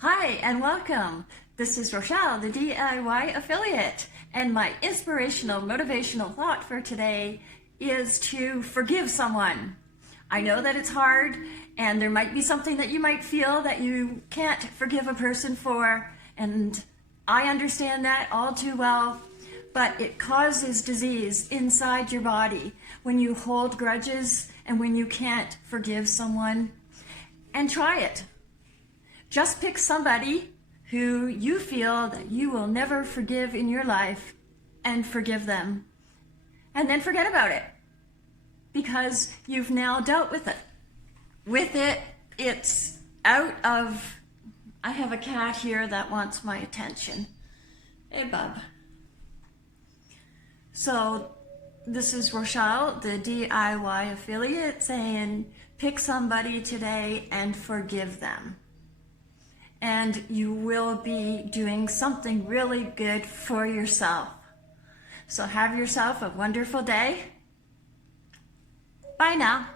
Hi and welcome. This is Rochelle, the DIY affiliate, and my inspirational, motivational thought for today is to forgive someone. I know that it's hard, and there might be something that you might feel that you can't forgive a person for, and I understand that all too well, but it causes disease inside your body when you hold grudges and when you can't forgive someone. And try it. Just pick somebody who you feel that you will never forgive in your life and forgive them. And then forget about it because you've now dealt with it. With it, it's out of... I have a cat here that wants my attention. Hey, bub. So this is Rochelle, the DIY affiliate, saying pick somebody today and forgive them. And you will be doing something really good for yourself. So have yourself a wonderful day. Bye now.